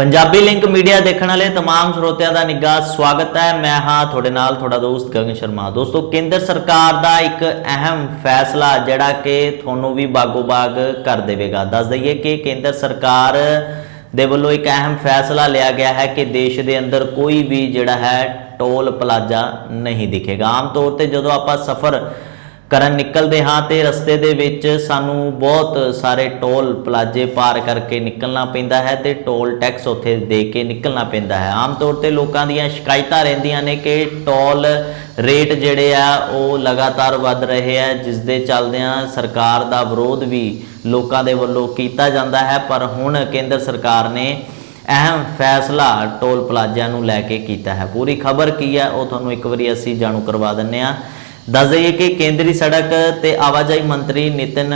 Punjabi link media ਦੇਖਣ ਵਾਲੇ तमाम ਸਰੋਤਿਆਂ ਦਾ ਨਿੱਘਾ ਸਵਾਗਤ ਹੈ ਮੈਂ ਹਾਂ ਤੁਹਾਡੇ ਨਾਲ ਤੁਹਾਡਾ ਦੋਸਤ ਗਗਨ ਸ਼ਰਮਾ ਦੋਸਤੋ ਕੇਂਦਰ ਸਰਕਾਰ ਦਾ ਇੱਕ ਅਹਿਮ ਫੈਸਲਾ ਜਿਹੜਾ ਕਿ ਤੁਹਾਨੂੰ ਵੀ ਬਾਗੋ-ਬਾਗ ਕਰ ਦੇਵੇਗਾ ਦੱਸ ਦਈਏ ਕਿ ਕੇਂਦਰ ਸਰਕਾਰ ਦੇ ਵੱਲੋਂ ਇੱਕ ਅਹਿਮ ਫੈਸਲਾ ਲਿਆ ਗਿਆ ਹੈ ਕਿ ਦੇਸ਼ ਦੇ ਅੰਦਰ ਕੋਈ ਵੀ ਜਿਹੜਾ ਹੈ ਟੋਲ ਪਲਾਜ਼ਾ ਨਹੀਂ ਦਿਖੇਗਾ ਆਮ ਤੌਰ ਤੇ ਜਦੋਂ ਆਪਾਂ ਸਫ਼ਰ ਕਰਨ ਨਿਕਲਦੇ ਹਾਂ ਤੇ ਰਸਤੇ ਦੇ ਵਿੱਚ ਸਾਨੂੰ ਬਹੁਤ ਸਾਰੇ ਟੋਲ ਪਲਾਜ਼ੇ ਪਾਰ ਕਰਕੇ ਨਿਕਲਣਾ ਪੈਂਦਾ ਹੈ ਤੇ ਟੋਲ ਟੈਕਸ ਉੱਥੇ ਦੇ ਕੇ ਨਿਕਲਣਾ ਪੈਂਦਾ ਹੈ। ਆਮ ਤੌਰ ਤੇ ਲੋਕਾਂ ਦੀਆਂ ਸ਼ਿਕਾਇਤਾਂ ਰਹਿੰਦੀਆਂ ਨੇ ਕਿ ਟੋਲ ਰੇਟ ਜਿਹੜੇ ਆ, ਉਹ ਲਗਾਤਾਰ ਵੱਧ ਰਹੇ ਆ, ਜਿਸ ਦੇ ਚੱਲਦਿਆਂ ਸਰਕਾਰ ਦਾ ਵਿਰੋਧ ਵੀ ਲੋਕਾਂ ਦੇ ਵੱਲੋਂ ਕੀਤਾ ਜਾਂਦਾ ਹੈ। ਪਰ ਹੁਣ ਕੇਂਦਰ ਸਰਕਾਰ ਨੇ ਅਹਿਮ ਫੈਸਲਾ ਟੋਲ ਪਲਾਜ਼ਿਆਂ ਨੂੰ ਲੈ ਕੇ ਕੀਤਾ ਹੈ। ਪੂਰੀ ਖਬਰ ਕੀ ਹੈ ਉਹ ਤੁਹਾਨੂੰ ਇੱਕ ਵਾਰੀ ਅਸੀਂ ਜਾਣੂ ਕਰਵਾ ਦਿੰਨੇ ਆ ਦੱਸ ਦਈਏ ਕਿ ਕੇਂਦਰੀ ਸੜਕ ਤੇ ਆਵਾਜਾਈ ਮੰਤਰੀ ਨਿਤਿਨ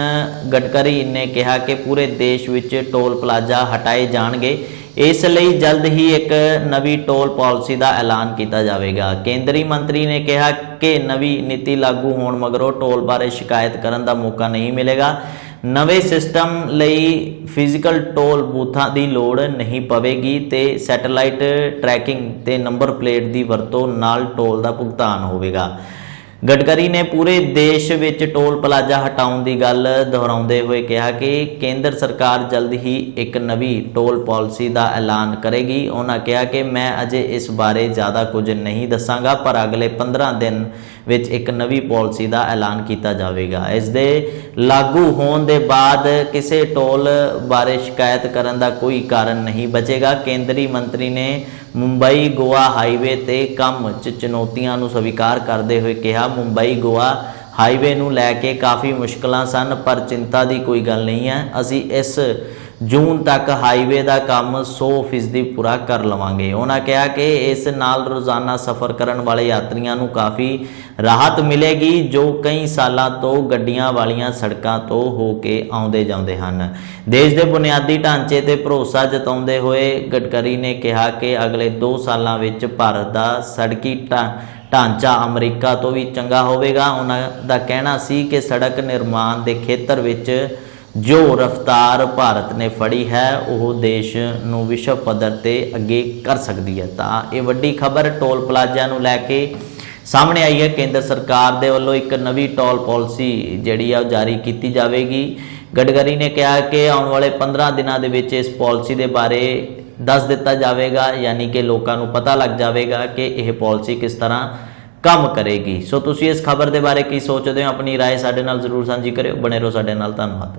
ਗਡਕਰੀ ਨੇ ਕਿਹਾ ਕਿ ਪੂਰੇ ਦੇਸ਼ ਵਿੱਚ ਟੋਲ ਪਲਾਜ਼ਾ ਹਟਾਏ ਜਾਣਗੇ। ਇਸ ਲਈ ਜਲਦ ਹੀ ਇੱਕ ਨਵੀਂ ਟੋਲ ਪਾਲਿਸੀ ਦਾ ਐਲਾਨ ਕੀਤਾ ਜਾਵੇਗਾ। ਕੇਂਦਰੀ ਮੰਤਰੀ ਨੇ ਕਿਹਾ ਕਿ ਨਵੀਂ ਨੀਤੀ ਲਾਗੂ ਹੋਣ ਮਗਰੋਂ ਟੋਲ ਬਾਰੇ ਸ਼ਿਕਾਇਤ ਕਰਨ ਦਾ ਮੌਕਾ ਨਹੀਂ ਮਿਲੇਗਾ। ਨਵੇਂ ਸਿਸਟਮ ਲਈ ਫਿਜ਼ੀਕਲ ਟੋਲ ਬੂਥਾਂ ਦੀ ਲੋੜ ਨਹੀਂ ਪਵੇਗੀ ਤੇ ਸੈਟੇਲਾਈਟ ਟਰੈਕਿੰਗ ਤੇ ਨੰਬਰ ਪਲੇਟ ਦੀ ਵਰਤੋਂ ਨਾਲ ਟੋਲ ਦਾ ਭੁਗਤਾਨ ਹੋਵੇਗਾ। ਗਡਕਰੀ ਨੇ ਪੂਰੇ ਦੇਸ਼ ਵਿੱਚ ਟੋਲ ਪਲਾਜ਼ਾ ਹਟਾਉਣ ਦੀ ਗੱਲ ਦੁਹਰਾਉਂਦੇ ਹੋਏ ਕਿਹਾ ਕਿ ਕੇਂਦਰ ਸਰਕਾਰ ਜਲਦ ਹੀ ਇੱਕ ਨਵੀਂ ਟੋਲ ਪਾਲਿਸੀ ਦਾ ਐਲਾਨ ਕਰੇਗੀ। ਉਹਨਾਂ ਕਿਹਾ ਕਿ ਮੈਂ ਅਜੇ ਇਸ ਬਾਰੇ ਜ਼ਿਆਦਾ ਕੁਝ ਨਹੀਂ ਦੱਸਾਂਗਾ, ਪਰ ਅਗਲੇ 15 ਦਿਨ ਵਿੱਚ ਇੱਕ ਨਵੀਂ ਪਾਲਿਸੀ ਦਾ ਐਲਾਨ ਕੀਤਾ ਜਾਵੇਗਾ। ਇਸ ਦੇ ਲਾਗੂ ਹੋਣ ਦੇ ਬਾਅਦ ਕਿਸੇ ਟੋਲ ਬਾਰੇ ਸ਼ਿਕਾਇਤ ਕਰਨ ਦਾ ਕੋਈ ਕਾਰਨ ਨਹੀਂ ਬਚੇਗਾ। ਕੇਂਦਰੀ ਮੰਤਰੀ ਨੇ ਮੁੰਬਈ ਗੋਆ ਹਾਈਵੇ ਤੇ ਕੰਮ 'ਚ ਚੁਣੌਤੀਆਂ ਨੂੰ ਸਵੀਕਾਰ ਕਰਦੇ ਹੋਏ ਕਿਹਾ ਮੁੰਬਈ ਗੋਆ ਹਾਈਵੇ ਨੂੰ ਲੈ ਕੇ ਕਾਫੀ ਮੁਸ਼ਕਲਾਂ ਸਨ, ਪਰ ਚਿੰਤਾ ਦੀ ਕੋਈ ਗੱਲ ਨਹੀਂ ਹੈ। ਅਸੀਂ ਇਸ ਜੂਨ ਤੱਕ ਹਾਈਵੇ ਦਾ ਕੰਮ 100% ਪੂਰਾ ਕਰ ਲਵਾਂਗੇ। ਉਹਨਾਂ ਕਿਹਾ ਕਿ ਇਸ ਨਾਲ ਰੋਜ਼ਾਨਾ ਸਫ਼ਰ ਕਰਨ ਵਾਲੇ ਯਾਤਰੀਆਂ ਨੂੰ ਕਾਫੀ ਰਾਹਤ ਮਿਲੇਗੀ, ਜੋ ਕਈ ਸਾਲਾਂ ਤੋਂ ਗੱਡੀਆਂ ਵਾਲੀਆਂ ਸੜਕਾਂ ਤੋਂ ਹੋ ਕੇ ਆਉਂਦੇ ਜਾਂਦੇ ਹਨ। ਦੇਸ਼ ਦੇ ਬੁਨਿਆਦੀ ਢਾਂਚੇ ਤੇ ਭਰੋਸਾ ਜਤਾਉਂਦੇ ਹੋਏ ਗਡਕਰੀ ਨੇ ਕਿਹਾ ਕਿ ਅਗਲੇ 2 ਸਾਲਾਂ ਵਿੱਚ ਭਾਰਤ ਦਾ ਸੜਕੀ ਢਾਂ ਢਾਂਚਾ ਅਮਰੀਕਾ ਤੋਂ ਵੀ ਚੰਗਾ ਹੋਵੇਗਾ। ਉਹਨਾਂ ਦਾ ਕਹਿਣਾ ਸੀ ਕਿ ਸੜਕ ਨਿਰਮਾਣ ਦੇ ਖੇਤਰ ਵਿੱਚ ਜੋ ਰਫ਼ਤਾਰ ਭਾਰਤ ਨੇ ਫੜੀ ਹੈ, ਉਹ ਦੇਸ਼ ਨੂੰ ਵਿਸ਼ਵ ਪੱਧਰ ਤੇ ਅੱਗੇ ਕਰ ਸਕਦੀ ਹੈ। ਤਾਂ ਇਹ ਵੱਡੀ ਖਬਰ ਟੋਲ ਪਲਾਜ਼ਿਆਂ ਨੂੰ ਲੈ ਕੇ ਸਾਹਮਣੇ ਆਈ ਹੈ। ਕੇਂਦਰ ਸਰਕਾਰ ਦੇ ਵੱਲੋਂ ਇੱਕ ਨਵੀਂ ਟੋਲ ਪਾਲਿਸੀ ਜਿਹੜੀ ਆ, ਉਹ ਜਾਰੀ ਕੀਤੀ ਜਾਵੇਗੀ। ਗਡਕਰੀ ਨੇ ਕਿਹਾ ਕਿ ਆਉਣ ਵਾਲੇ 15 ਦਿਨਾਂ ਦੇ ਵਿੱਚ ਇਸ ਪਾਲਿਸੀ ਦੇ ਬਾਰੇ ਦੱਸ ਦਿੱਤਾ ਜਾਵੇਗਾ ਯਾਨੀ ਕਿ ਲੋਕਾਂ ਨੂੰ ਪਤਾ ਲੱਗ ਜਾਵੇਗਾ ਕਿ ਇਹ ਪਾਲਿਸੀ ਕਿਸ ਤਰ੍ਹਾਂ ਕੰਮ ਕਰੇਗੀ ਸੋ ਤੁਸੀਂ ਇਸ ਖਬਰ ਦੇ ਬਾਰੇ ਕੀ ਸੋਚਦੇ ਹੋ ਆਪਣੀ رائے ਸਾਡੇ ਨਾਲ ਜ਼ਰੂਰ ਸਾਂਝੀ ਕਰਿਓ ਬਣੇ ਰਹੋ ਸਾਡੇ ਨਾਲ ਧੰਨਵਾਦ